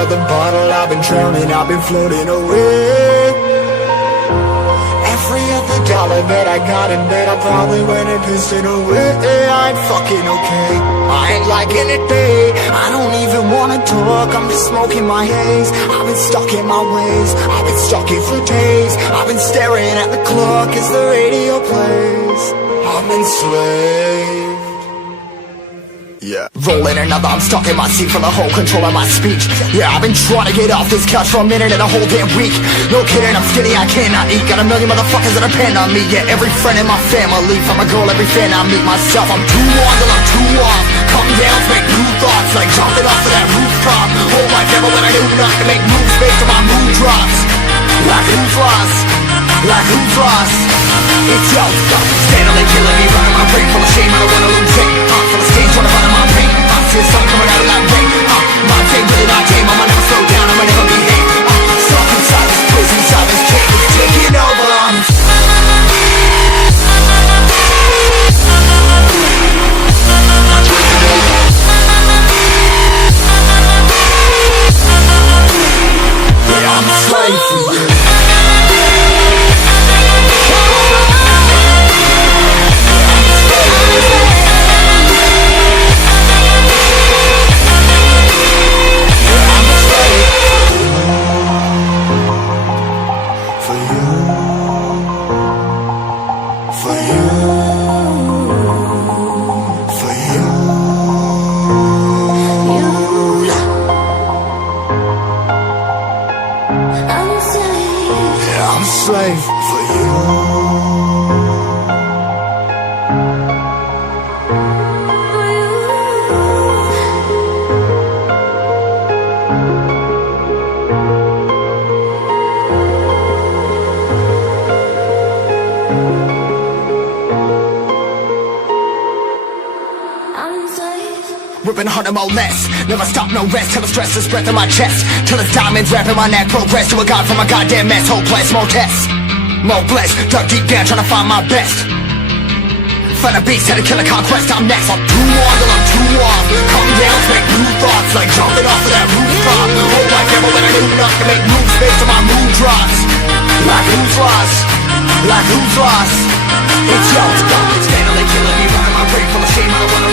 another bottle, I've been drowning, I've been floating away. Every other dollar that I got in bed, I probably went and pissed it away. I ain't fucking okay, I ain't liking it, babe. I don't even wanna talk, I'm just smoking my haze. I've been stuck in my ways, I've been stuck here for days. I've been staring at the clock as the radio plays. I'm enslaved. Yeah. Rolling another, I'm stuck in my seat for the whole control of my speech. Yeah, I've been trying to get off this couch for a minute and a whole damn week. No kidding, I'm skinny, I cannot eat. Got a million motherfuckers that depend on me. Yeah, every friend in my family, from a girl, every fan I meet myself. I'm too on till I'm too off. Come down to make new thoughts, like jumping off of that rooftop. Whole life never when I do not to make moves based on my mood drops. Like who's lost? Like who's lost? It's yo, steadily killing me, running my brain full of shame. I don't wanna lose it. Full of stage, trying to find my pain. See the sun coming out of that rain. My day really not game. I'ma never slow down, I'ma never behave. Stuck inside this prison, inside this cage. It's taking over. Yeah, I'm a slave for you. I'm a slave for you. Ripping harder, more less. Never stop, no rest. Till the stress is breath in my chest. Till the diamonds wrapping my neck. Progress to a god from a goddamn mess. Hopeless, more tests, more blessed. Dug deep down trying to find my best. Find a beast, had to kill a conquest. I'm next. I'm too on till I'm too off. Come down to make new thoughts, like jumping off of that rooftop. Whole life never when I do not to make moves based on my mood drops. Like who's lost? Like who's lost? It's yo, steadily killing me, running my brain full of shame. I don't wanna